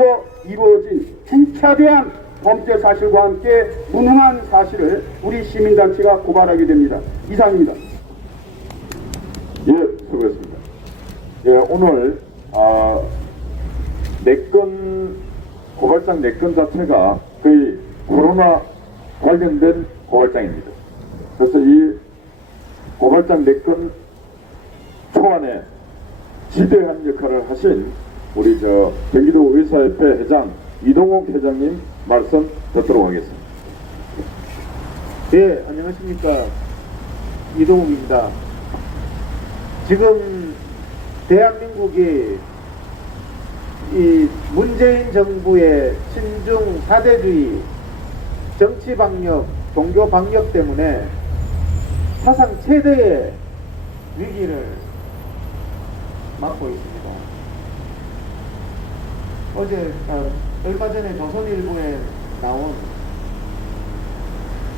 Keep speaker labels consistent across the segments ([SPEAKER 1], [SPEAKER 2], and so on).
[SPEAKER 1] 또 이루어진 주차대한 범죄 사실과 함께 무능한 사실을 우리 시민단체가 고발하게 됩니다. 이상입니다.
[SPEAKER 2] 예, 수고했습니다. 예, 오늘 아, 내건 고발장 네건 자체가 거의 코로나 관련된 고발장입니다. 그래서 이 고발장 네건 초안에 지대한 역할을 하신 우리 저 경기도 의사협회 회장 이동욱 회장님 말씀 듣도록 하겠습니다.
[SPEAKER 3] 네, 안녕하십니까. 이동욱입니다. 지금 대한민국이 이 문재인 정부의 친중 사대주의 정치 방역, 종교 방역 때문에 사상 최대의 위기를 맞고 있습니다. 어제, 아, 얼마 전에 조선일보에 나온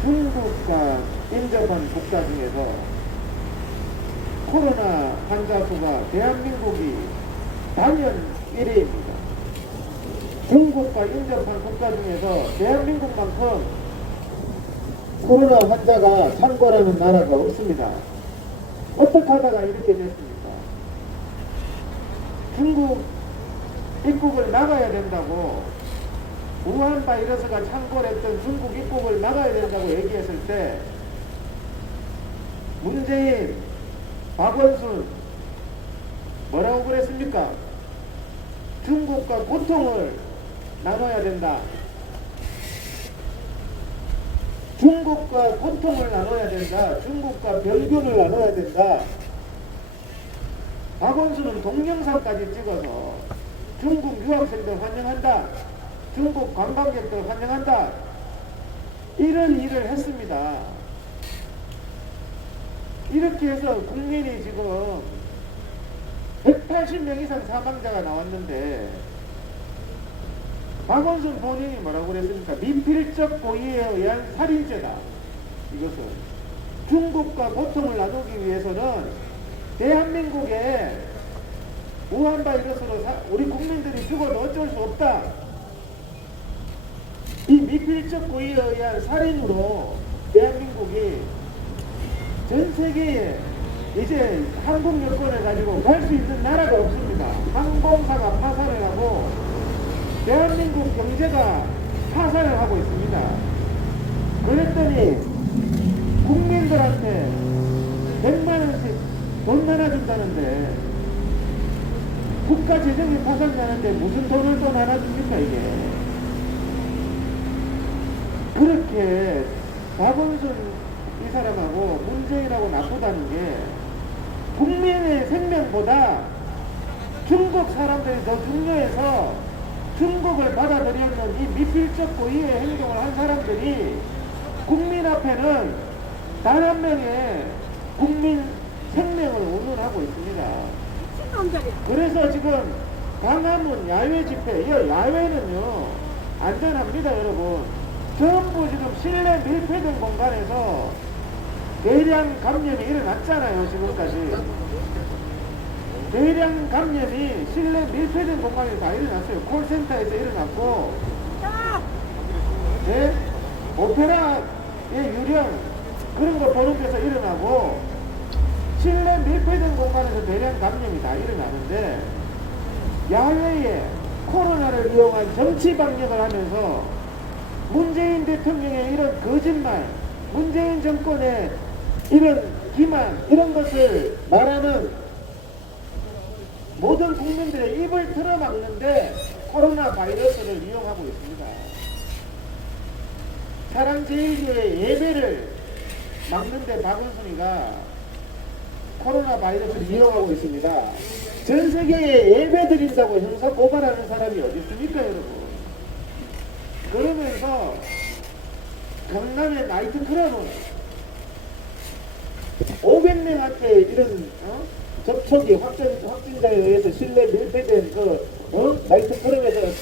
[SPEAKER 3] 중국과 인접한 국가 중에서 코로나 환자 수가 대한민국이 단연 1위입니다. 중국과 인접한 국가 중에서 대한민국만큼 코로나 환자가 창궐하는 나라가 없습니다. 어떻게 하다가 이렇게 됐습니까? 중국 입국을 막아야 된다고 우한 바이러스가 창궐했던 중국 입국을 막아야 된다고 얘기했을 때 문재인, 박원순 뭐라고 그랬습니까? 중국과 고통을 나눠야 된다. 중국과 고통을 나눠야 된다. 중국과 별균을 나눠야 된다. 박원순은 동영상까지 찍어서 중국 유학생들 환영한다. 중국 관광객들 환영한다. 이런 일을 했습니다. 이렇게 해서 국민이 지금 180명 이상 사망자가 나왔는데 박원순 본인이 뭐라고 그랬습니까? 미필적 고의에 의한 살인죄다. 이것은 중국과 고통을 나누기 위해서는 대한민국에 우한 바이러스로 사- 우리 국민들이 죽어도 어쩔 수 없다. 이 미필적 고의에 의한 살인으로 대한민국이 전 세계에 이제 한국 여권을 가지고 갈 수 있는 나라가 없습니다. 항공사가 파산을 하고 대한민국 경제가 파산을 하고 있습니다. 그랬더니 국민들한테 100만 원씩 돈 나눠준다는데 국가 재정이 파산나는데 무슨 돈을 또 나눠줍니까 이게? 그렇게 박원순 이 사람하고 문재인하고 나쁘다는 게 국민의 생명보다 중국 사람들이 더 중요해서 중국을 받아들이는 이 미필적 고의의 행동을 한 사람들이 국민 앞에는 단 한 명의 국민 생명을 운운하고 있습니다. 그래서 지금 광화문 야외 집회, 이 야외는요 안전합니다 여러분. 전부 지금 실내 밀폐된 공간에서 대량 감염이 일어났잖아요 지금까지. 대량 감염이 실내 밀폐된 공간에서 다 일어났어요. 콜센터에서 일어났고, 네? 오페라의 유령 그런 거 보는 데서 일어나고 실내 밀폐된 공간에서 대량 감염이 다 일어나는데 야외에 코로나를 이용한 정치 방역을 하면서 문재인 대통령의 이런 거짓말, 문재인 정권의 이런 기만, 이런 것을 말하는 모든 국민들의 입을 틀어막는데 코로나 바이러스를 이용하고 있습니다. 사랑제일교회 예배를 막는데 박원순이가 코로나 바이러스를 이용하고 있습니다. 전 세계에 예배 드린다고 형사 고발하는 사람이 어디 있습니까, 여러분? 그러면서 강남의 나이트클럽은 500명한테 이런 어? 접촉이 확진, 확진자에 의해서 실내 밀폐된 그 어? 나이트클럽에서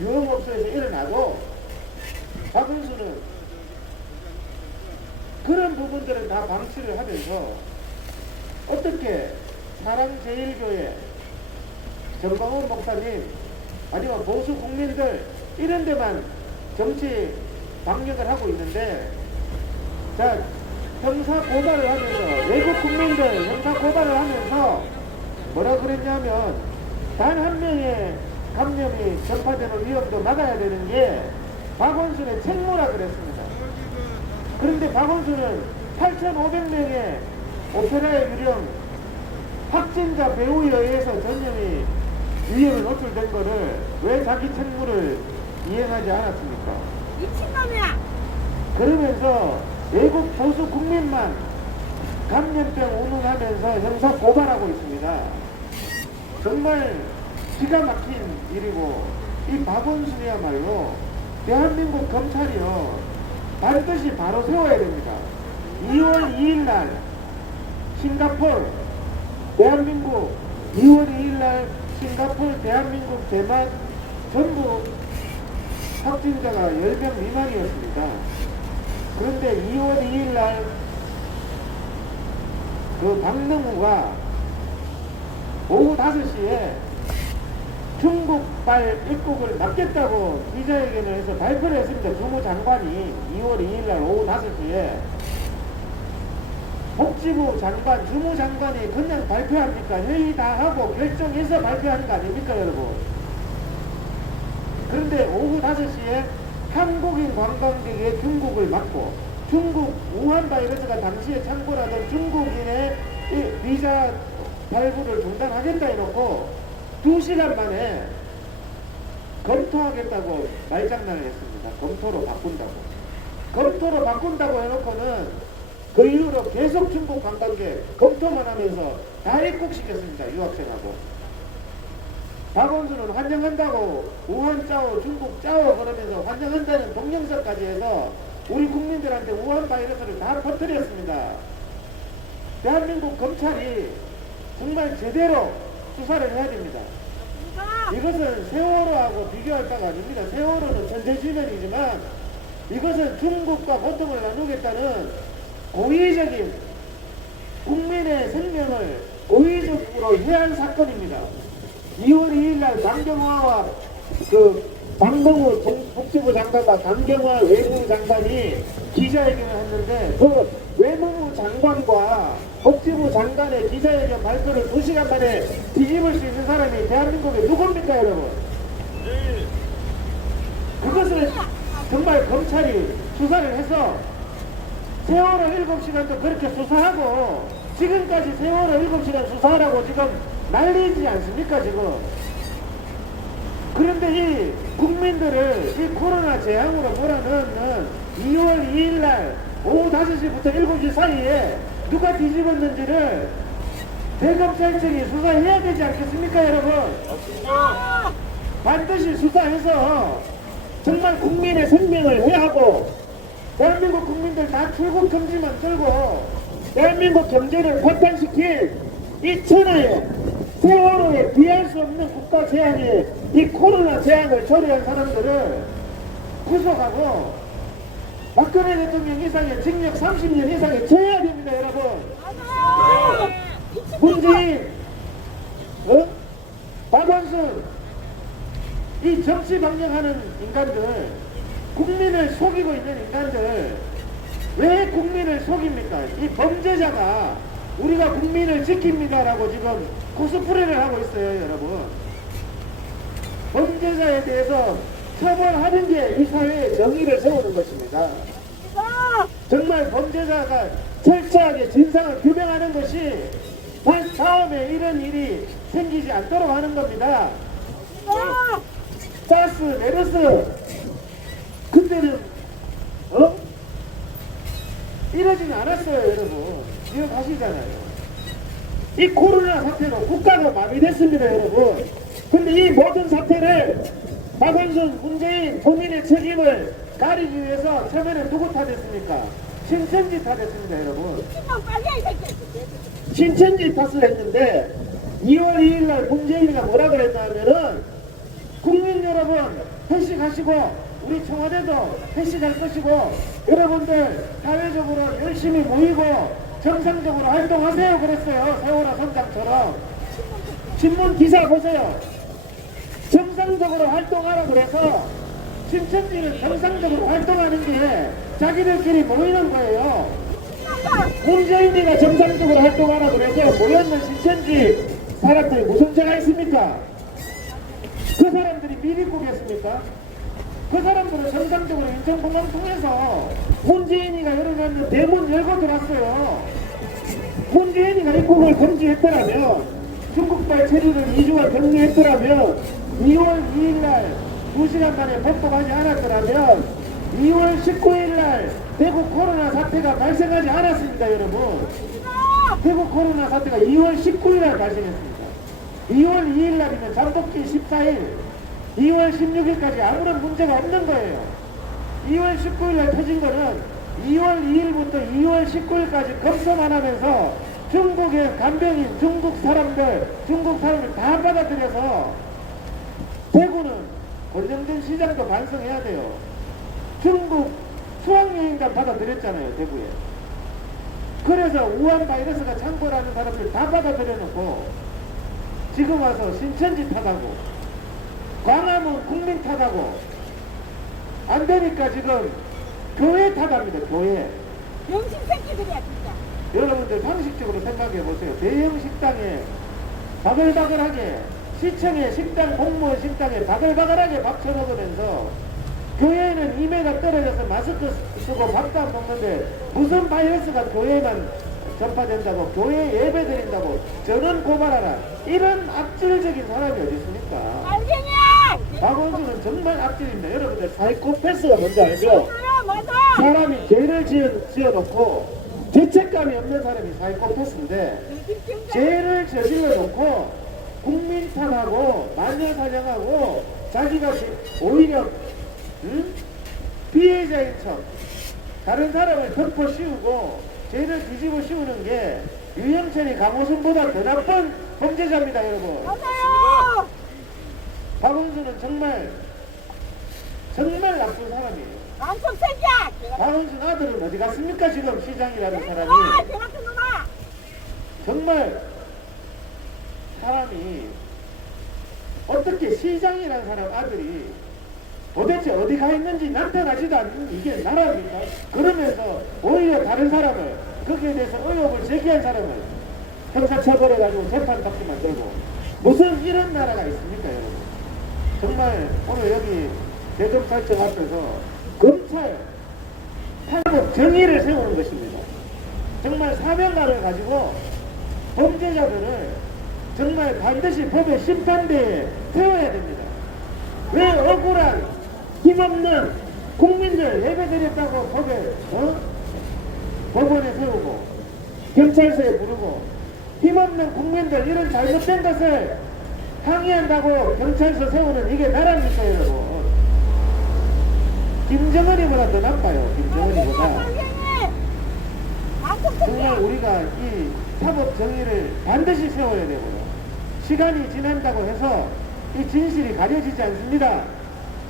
[SPEAKER 3] 유흥업소에서 일어나고 박은수는 그런 부분들을 다 방치를 하면서 어떻게 사랑제일교회 정광훈 목사님 아니면 보수 국민들 이런 데만 정치 방역을 하고 있는데 자 형사 고발을 하면서 외국 국민들 형사 고발을 하면서 뭐라 그랬냐면 단 한 명의 감염이 전파되는 위험도 막아야 되는 게 박원순의 책무라 그랬습니다. 그런데 박원순은 8,500명의 오페라의 유령 확진자 배우에 의해서 전염이 위험에 노출된 거를 왜 자기 책무를 이행하지 않았습니까?
[SPEAKER 4] 미친놈이야!
[SPEAKER 3] 그러면서 외국 보수 국민만 감염병 운운하면서 형사 고발하고 있습니다. 정말 기가 막힌 일이고 이 박원순이야말로 대한민국 검찰이요 반드시 바로 세워야 됩니다. 2월 2일 날 싱가폴 대한민국 2월 2일 날 싱가폴 대한민국 대만 전부 확진자가 10명 미만이었습니다. 그런데 2월 2일 날 그 박능우가 오후 5시에 중국발 입국을 막겠다고 기자회견을 해서 발표를 했습니다. 주무 장관이 2월 2일 날 오후 5시에 복지부 장관, 주무 장관이 그냥 발표합니까? 회의 다 하고 결정해서 발표하는 거 아닙니까, 여러분? 그런데 오후 5시에 한국인 관광객의 중국을 막고 중국 우한 바이러스가 당시에 창궐하던 중국인의 이 비자 발부를 중단하겠다 해놓고 2시간 만에 검토하겠다고 말장난을 했습니다. 검토로 바꾼다고. 검토로 바꾼다고 해놓고는 그 이후로 계속 중국 관광객 검토만 하면서 다 입국시켰습니다. 유학생하고. 박원순은 환영한다고 우한 짜오 중국 짜오 그러면서 환영한다는 동영상까지 해서 우리 국민들한테 우한 바이러스를 다 퍼뜨렸습니다. 대한민국 검찰이 정말 제대로 수사를 해야 됩니다. 이것은 세월호하고 비교할 바가 아닙니다. 세월호는 전제지면이지만 이것은 중국과 고통을 나누겠다는 고의적인 국민의 생명을 고의적으로 해한 사건입니다. 2월 2일 날 강경화와 그 정- 복지부 장관과 강경화 외무부 장관이 기자회견을 했는데 그 외무부 장관과 복지부 장관의 기자회견 발표를 2시간 만에 뒤집을 수 있는 사람이 대한민국에 누굽니까 여러분? 그것을 정말 검찰이 수사를 해서 세월호 7시간도 그렇게 수사하고 지금까지 세월호 7시간 수사하라고 지금 난리지 않습니까 지금? 그런데 이 국민들을 이 코로나 재앙으로 몰아넣는 2월 2일 날 오후 5시부터 7시 사이에 누가 뒤집었는지를 대검찰청이 수사해야 되지 않겠습니까 여러분? 반드시 수사해서 정말 국민의 생명을 회하고 대한민국 국민들 다 출국 금지만 들고 대한민국 경제를 파탄시킬 이 천하의 세월호에 비할 수 없는 국가 재앙의 이 코로나 재앙을 초래한 사람들을 구속하고 박근혜 대통령 이상의 징역 30년 이상에 쳐야 됩니다 여러분. 문재인 어? 박원순. 이 정치 방영하는 인간들 국민을 속이고 있는 인간들 왜 국민을 속입니까? 이 범죄자가 우리가 국민을 지킵니다라고 지금 코스프레를 하고 있어요 여러분. 범죄자에 대해서 처벌하는 게 이 사회의 정의를 세우는 것입니다. 정말 범죄자가 철저하게 진상을 규명하는 것이 다- 다음에 이런 일이 생기지 않도록 하는 겁니다. 사스, 메르스 그때는 어? 이러지는 않았어요 여러분 기억하시잖아요 이 코로나 사태로 국가가 마비됐습니다 여러분 근데 이 모든 사태를 박원순, 문재인 본인의 책임을 가리기 위해서 처음에는 누구 탓했습니까? 신천지 탓했습니다 여러분! 신천지 탓을 했는데 2월 2일 날 문재인이가 뭐라 그랬냐 하면은 국민 여러분 회식하시고 우리 청와대도 회식할 것이고 여러분들 사회적으로 열심히 모이고 정상적으로 활동하세요 그랬어요 세월호 선장처럼 신문 기사 보세요 정상 정상적으로 활동하라 그래서 신천지는 정상적으로 활동하는 게 자기들끼리 모이는 거예요. 문재인이가 정상적으로 활동하라 그래서 모였는 신천지 사람들이 무슨 죄가 있습니까? 그 사람들이 미리 꾸겠습니까? 그 사람들은 정상적으로 인천공항 통해서 문재인이가 열어놨는 대문 열고 들어왔어요. 문재인이가 입국을 금지했더라면 중국발 체류를 2주간 격리했더라면 2월 2일날 2시간 만에 복도하지 않았더라면 2월 19일날 대구 코로나 사태가 발생하지 않았습니다 여러분. 대구 코로나 사태가 2월 19일날 발생했습니다. 2월 2일날이면 잠복기 14일 2월 16일까지 아무런 문제가 없는 거예요. 2월 19일날 터진 거는 2월 2일부터 2월 19일까지 검사만 하면서 중국의 간병인 중국 사람들 중국 사람을 다 받아들여서 대구는 권정된 시장도 반성해야 돼요. 중국 수학여행단 받아들였잖아요 대구에. 그래서 우한 바이러스가 창궐하는 사람들 다 받아들여놓고 지금 와서 신천지 탓하고 광화문 국민 탓하고 안 되니까 지금 교회 탓합니다 교회
[SPEAKER 4] 영신 새끼들이야 진짜.
[SPEAKER 3] 여러분들 상식적으로 생각해 보세요 대형 식당에 바글바글하게 시청에 식당 공무원 식당에 바글바글하게 밥 처먹으면서 교회에는 2m 떨어져서 마스크 쓰고 밥도 안 먹는데 무슨 바이러스가 교회에만 전파된다고 교회 예배 드린다고 저는 고발하라 이런 악질적인 사람이 어디 있습니까
[SPEAKER 4] 알겠냐?
[SPEAKER 3] 박원순은 정말 악질입니다 여러분들 사이코패스가 뭔지 알죠? 사람이 죄를 지어, 지어놓고 죄책감이 없는 사람이 사이코패스인데 죄를 저질러 놓고 국민 탓하고 마녀 사냥하고 자기가 지- 오히려 응? 피해자인 척 다른 사람을 덮어 씌우고 죄를 뒤집어 씌우는 게 유영철이 강호순보다 더 나쁜 범죄자입니다 여러분
[SPEAKER 4] 맞아요.
[SPEAKER 3] 박원순은 정말 정말 나쁜 사람이에요
[SPEAKER 4] 남성 새끼야.
[SPEAKER 3] 박원순 아들은 어디 갔습니까 지금 시장이라는 사람이
[SPEAKER 4] 아, 개 같은 놈아.
[SPEAKER 3] 정말 사람이 어떻게 시장이라는 사람 아들이 도대체 어디 가 있는지 나타나지도 않는 이게 나라입니까? 그러면서 오히려 다른 사람을 거기에 대해서 의혹을 제기한 사람을 형사처벌해가지고 재판받게 만들고 무슨 이런 나라가 있습니까 여러분? 정말 오늘 여기 대검찰청 앞에서 검찰 탄압 정의를 세우는 것입니다. 정말 사명감을 가지고 범죄자들을 정말 반드시 법의 심판대에 세워야 됩니다. 왜 억울한 힘없는 국민들 예배드렸다고 법에 어? 법원에 세우고 경찰서에 부르고 힘없는 국민들 이런 잘못된 것을 항의한다고 경찰서 세우는 이게 나라입니까 여러분? 김정은이보다 더 나빠요. 김정은이보다. 정말. 우리가 이 사법 정의를 반드시 세워야 되고요. 시간이 지난다고 해서 이 진실이 가려지지 않습니다.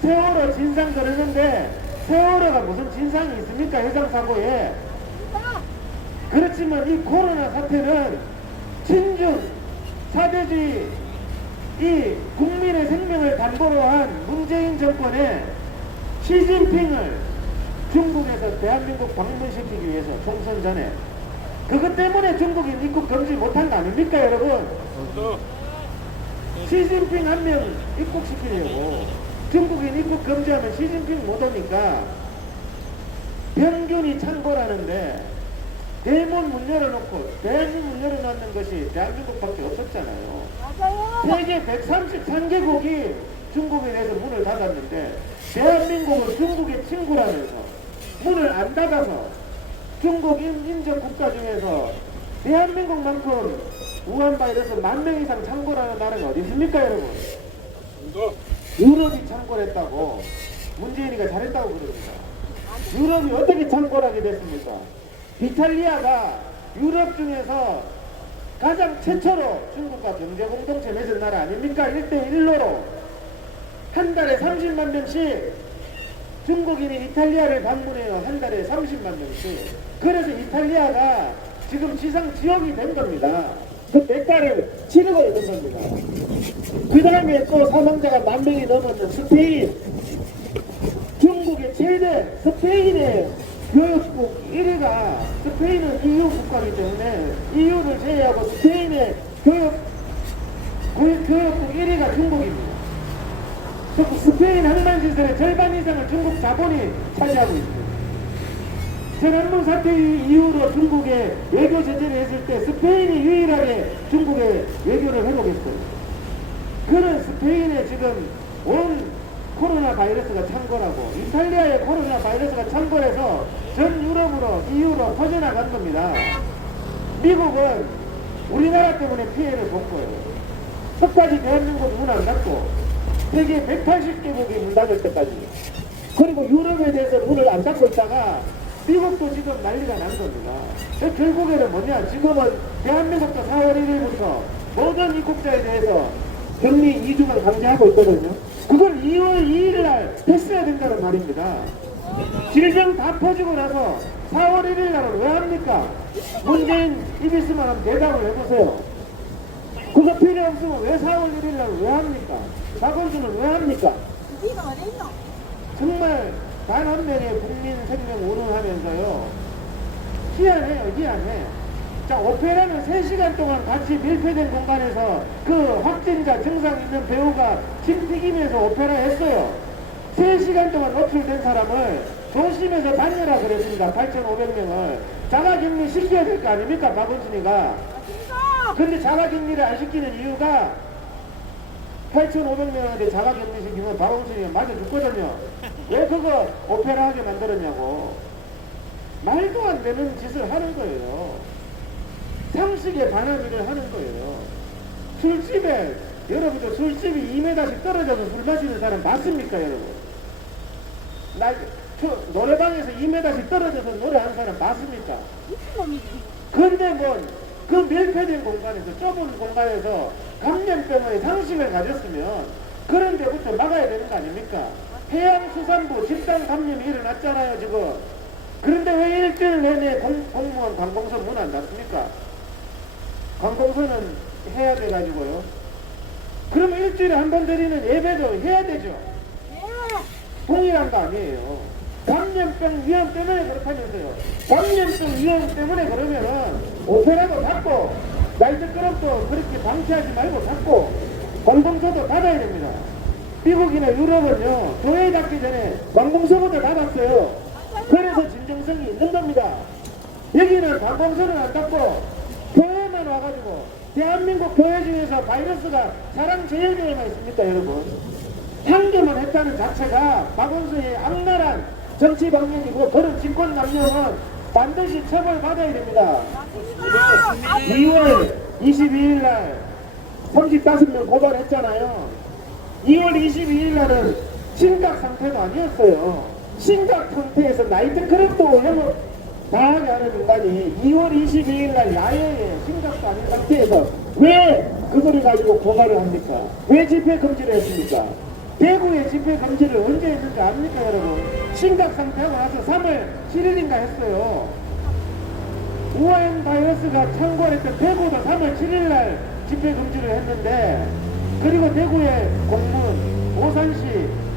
[SPEAKER 3] 세월호 진상 그러는데 세월호가 무슨 진상이 있습니까? 해상사고에. 그렇지만 이 코로나 사태는 친중 사대주의 이 국민의 생명을 담보로 한 문재인 정권의 시진핑을 중국에서 대한민국 방문시키기 위해서 총선 전에 그것 때문에 중국인 입국 금지 못한 거 아닙니까 여러분? 시진핑 한 명 입국시키려고 중국인 입국 금지하면 시진핑 못 오니까 병균이 창궐하는데 대문 문 열어놓고 대문 문 열어놓는 것이 대한민국밖에 없었잖아요.
[SPEAKER 4] 맞아요.
[SPEAKER 3] 세계 133개국이 중국에 대해서 문을 닫았는데 대한민국은 중국의 친구라면서 문을 안 닫아서 중국 인- 인접 국가 중에서 대한민국만큼 우한 바이러스 만 명 이상 창궐하는 나라가 어디 있습니까 여러분? 유럽이 창궐했다고 문재인이가 잘했다고 그럽니다. 유럽이 어떻게 창궐하게 됐습니까? 이탈리아가 유럽 중에서 가장 최초로 중국과 경제 공동체 맺은 나라 아닙니까? 1대1로로 한 달에 30만 명씩 중국인이 이탈리아를 방문해요. 한 달에 30만 명씩. 그래서 이탈리아가 지금 지상 지역이 된 겁니다. 그 대가를 치르고 있는 겁니다. 그 다음에 또 사망자가 만 명이 넘었는 스페인. 중국의 최대 스페인의 교육국 1위가 스페인은 EU 국가이기 때문에 EU를 제외하고 스페인의 교육 교- 교육국 1위가 중국입니다. 그 스페인 항만시설의 절반 이상을 중국 자본이 차지하고 있습니다. 전한문 사태 이후로 중국에 외교 제재를 했을 때 스페인이 유일하게 중국에 외교를 회복했어요. 그는 스페인에 지금 온 코로나 바이러스가 창궐하고 이탈리아의 코로나 바이러스가 창궐해서 전 유럽으로 EU로 퍼져나간 겁니다. 미국은 우리나라 때문에 피해를 본 거예요. 끝까지 대한민국 문 안 닫고 세계 180개국이 문 닫을 때까지 그리고 유럽에 대해서 문을 안 닫고 있다가 미국도 지금 난리가 난 겁니다. 그 결국에는 뭐냐 지금은 대한민국도 4월 1일부터 모든 입국자에 대해서 격리 2주간 강제하고 있거든요. 그걸 2월 2일 날 했어야 된다는 말입니다. 질병 다 퍼지고 나서 4월 1일 날은 왜 합니까? 문재인 입 있으면 한번 대답을 해보세요. 그거 필요 없으면 왜 4월 1일 날왜 합니까? 박원순은 왜 합니까?
[SPEAKER 4] 어딨노?
[SPEAKER 3] 정말 단 한 명의 국민 생명 운운하면서요. 희한해요, 희한해. 자, 오페라는 3시간 동안 같이 밀폐된 공간에서 그 확진자 증상 있는 배우가 침 튀기면서 오페라 했어요. 3시간 동안 노출된 사람을 조심해서 다녀라 그랬습니다. 8,500명을. 자가격리 시켜야 될 거 아닙니까, 박원순이가. 근데 자가격리를 안 시키는 이유가 8,500명한테 자가격리 시키면 박원순이가 맞아 죽거든요. 왜 그거 오페라 하게 만들었냐고. 말도 안 되는 짓을 하는 거예요. 상식에 반한 일을 하는 거예요. 술집에, 여러분들 술집이 2m씩 떨어져서 술 마시는 사람 맞습니까, 여러분? 나, 저, 노래방에서 2m씩 떨어져서 노래하는 사람 맞습니까? 근데 뭐, 그 밀폐된 공간에서, 좁은 공간에서 감염병의 상식을 가졌으면 그런 데부터 막아야 되는 거 아닙니까? 해양수산부 집단 감염이 일어났잖아요, 지금. 그런데 왜 일주일 내내 공, 공무원 관공서 문 안 닫습니까? 관공서는 해야 돼가지고요. 그러면 일주일에 한 번 드리는 예배도 해야 되죠.
[SPEAKER 4] 예.
[SPEAKER 3] 동일한 거 아니에요. 감염병 위험 때문에 그렇다면서요. 감염병 위험 때문에 그러면은 오페라도 닫고 나이트 클럽도 그렇게 방치하지 말고 닫고 관공서도 닫아야 됩니다. 미국이나 유럽은요 교회 닫기 전에 관공서부터 닫았어요. 그래서 진정성이 있는 겁니다. 여기는 관공서는 안 닫고 교회만 와가지고 대한민국 교회 중에서 바이러스가 사람 제일 교회가 있습니까 여러분? 향교만 했다는 자체가 박원순의 악랄한 정치 방향이고 그런 진권 남용은 반드시 처벌받아야 됩니다.
[SPEAKER 4] 어딨노?
[SPEAKER 3] 2월 22일 날 35명 고발했잖아요. 2월 22일 날은 심각 상태도 아니었어요. 심각 상태에서 나이트클럽도 영업 다하게 하는 인간이 2월 22일 날 야외에 심각도 아닌 상태에서 왜 그거를 가지고 고발을 합니까? 왜 집회 금지를 했습니까? 대구에 집회 금지를 언제 했는지 압니까 여러분? 심각 상태하고 나서 3월 7일인가 했어요. 우한 바이러스가 창궐했던 대구도 3월 7일 날 집회 금지를 했는데 그리고 대구의 공문, 오산시,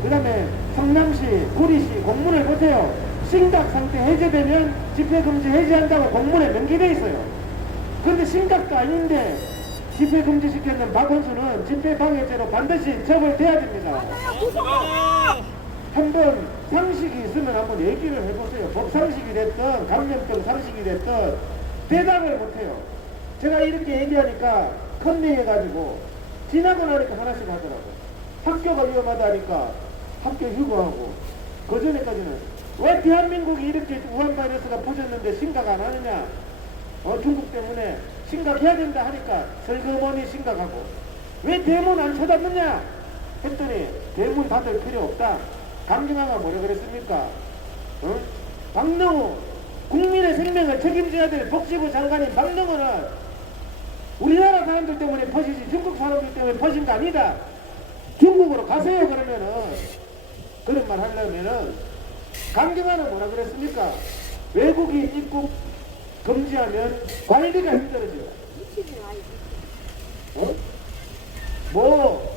[SPEAKER 3] 그 다음에 성남시, 구리시 공문을 보세요. 심각 상태 해제되면 집회 금지 해제한다고 공문에 명기돼 있어요. 그런데 심각도 아닌데 집회 금지 시켰는 박원순은 집회 방해죄로 반드시 처벌돼야 됩니다. 한번 상식이 있으면 한번 얘기를 해보세요. 법 상식이 됐든 감염병 상식이 됐든 대답을 못해요. 제가 이렇게 얘기하니까 컨닝해가지고 지나고 나니까 하나씩 하더라고. 학교가 위험하다니까 학교 휴교하고 그 전에까지는 왜 대한민국이 이렇게 우한 바이러스가 퍼졌는데 심각 안 하느냐? 어, 중국 때문에 심각해야 된다 하니까 슬그머니 심각하고 왜 대문 안 쳐닫느냐? 했더니 대문 닫을 필요 없다. 강경화가 뭐라 그랬습니까? 어? 박능우 국민의 생명을 책임져야 될 복지부 장관인 박능우는 우리나라 사람들 때문에 퍼지지 중국 사람들 때문에 퍼진 거 아니다. 중국으로 가세요 그러면은 그런 말 하려면은 강경화는 뭐라 그랬습니까? 외국인 입국 금지하면 관리가 힘들어져요. 어? 뭐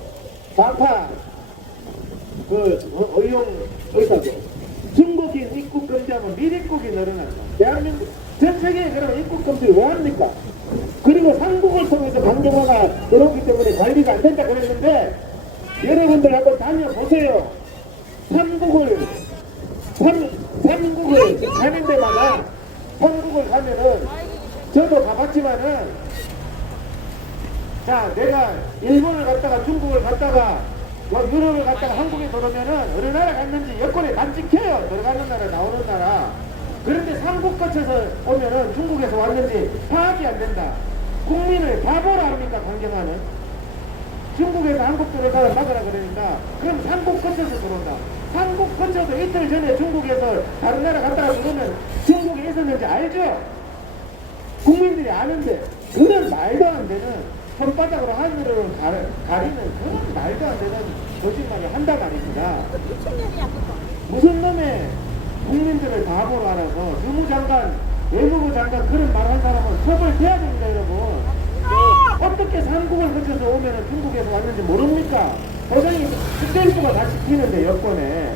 [SPEAKER 3] 좌파 그 어, 의용 의사도 중국인 입국 금지하면 미입국이 늘어난다. 대한민국 전 세계에 그럼 입국 금지 왜 합니까? 그리고 삼국을 통해서 강경화가 들어오기 때문에 관리가 안 된다 그랬는데 여러분들 한번 다녀보세요. 삼국을 삼, 삼국을 가는 데마다 삼국을 가면은 저도 가봤지만은 자 내가 일본을 갔다가 중국을 갔다가 뭐 유럽을 갔다가 한국에 들어오면은 어느 나라 갔는지 여권에 다 찍혀요. 들어가는 나라 나오는 나라. 그런데 삼국 거쳐서 오면은 중국에서 왔는지 파악이 안 된다. 국민을 바보라 합니까 강경하는? 중국에서 한국 들어가서 막으라 그러니까 그럼 삼국 거쳐서 들어온다 삼국 거쳐서 이틀 전에 중국에서 다른 나라 갔다가 들어오면 중국에 있었는지 알죠? 국민들이 아는데 그런 말도 안 되는 손바닥으로 하늘을 가리, 가리는 그런 말도 안 되는 거짓말을 한단 말입니다.
[SPEAKER 4] 그거.
[SPEAKER 3] 무슨 놈의 국민들을 바보로 알아서 주무장관, 외무부 장관 그런 말 한 사람은 처벌돼야 됩니다 여러분. 어떻게 삼국을 거쳐서 오면 중국에서 왔는지 모릅니까? 도장이 스탬프가 다 찍히는데 여권에.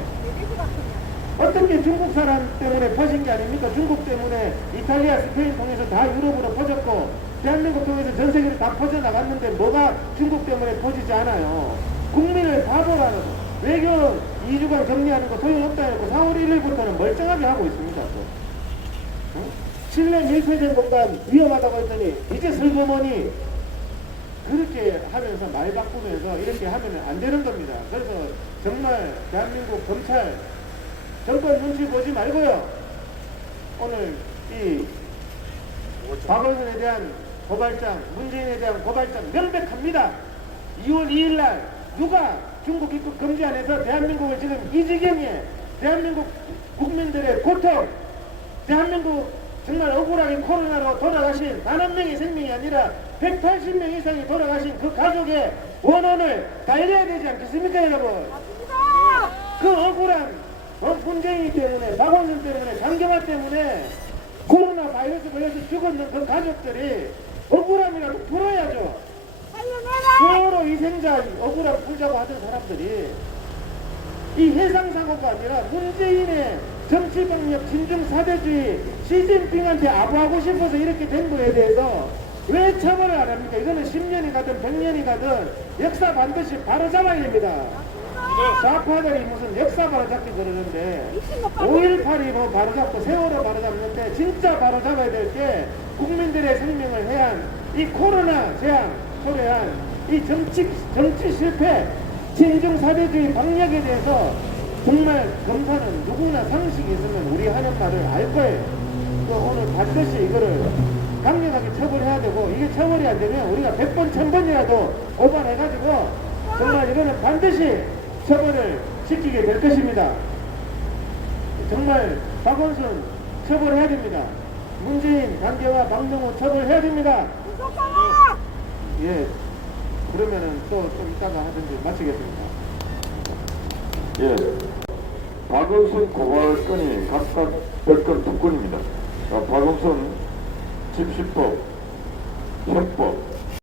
[SPEAKER 3] 어떻게 중국 사람 때문에 퍼진 게 아닙니까? 중국 때문에 이탈리아, 스페인 통해서 다 유럽으로 퍼졌고 대한민국 통해서 전 세계로 다 퍼져나갔는데 뭐가 중국 때문에 퍼지지 않아요. 국민을 바보라는 거. 외교 2주간 격리하는 거 소용없다 해고 4월 1일부터는 멀쩡하게 하고 있습니다. 또. 어? 실내 밀폐된 공간 위험하다고 했더니 이제 슬그머니 그렇게 하면서 말 바꾸면서 이렇게 하면 안 되는 겁니다. 그래서 정말 대한민국 검찰 정권 눈치 보지 말고요. 오늘 이 박원순에 대한 고발장, 문재인에 대한 고발장 명백합니다. 2월 2일 날 누가 중국 입국 금지 안에서 대한민국을 지금 이 지경에 대한민국 국민들의 고통, 대한민국 정말 억울하게 코로나로 돌아가신 단 한 명의 생명이 아니라 180명 이상이 돌아가신 그 가족의 원혼을 달려야 되지 않겠습니까, 여러분? 그 억울한 어, 문재인 때문에, 박원순 때문에, 장경화 때문에 코로나 바이러스 걸려서 죽었는 그 가족들이 억울함이라도 풀어야죠. 서로 희생자 억울함 풀자고 하던 사람들이 이 해상사고가 아니라 문재인의 정치방역 진중 사대주의 시진핑한테 아부하고 싶어서 이렇게 된 거에 대해서 왜 처벌을 안 합니까? 이거는 10년이 가든 100년이 가든 역사 반드시 바로 잡아야 됩니다. 좌파들이 무슨 역사 바로잡기 그러는데 5.18이 뭐 바로잡고 세월호 바로잡는데 진짜 바로잡아야 될 게 국민들의 생명을 해한 이 코로나 재앙 초래한 이 정치, 정치 실패 진중 사대주의 방역에 대해서 정말 검사는 누구나 상식이 있으면 우리 하는 말을 알 거예요. 그 오늘 반드시 이거를 강력하게 처벌해야 되고 이게 처벌이 안 되면 우리가 100번, 1000번이라도 고발해가지고 정말 이거는 반드시 처벌을 시키게 될 것입니다. 정말 박원순 처벌해야 됩니다. 문재인, 강경화, 박명호 처벌해야 됩니다. 예. 그러면은 또 좀 이따가 하든지 마치겠습니다.
[SPEAKER 2] 예. 박원순 고발건이 각각 별건 두 건입니다. 어, 박원순 집시법, 형법,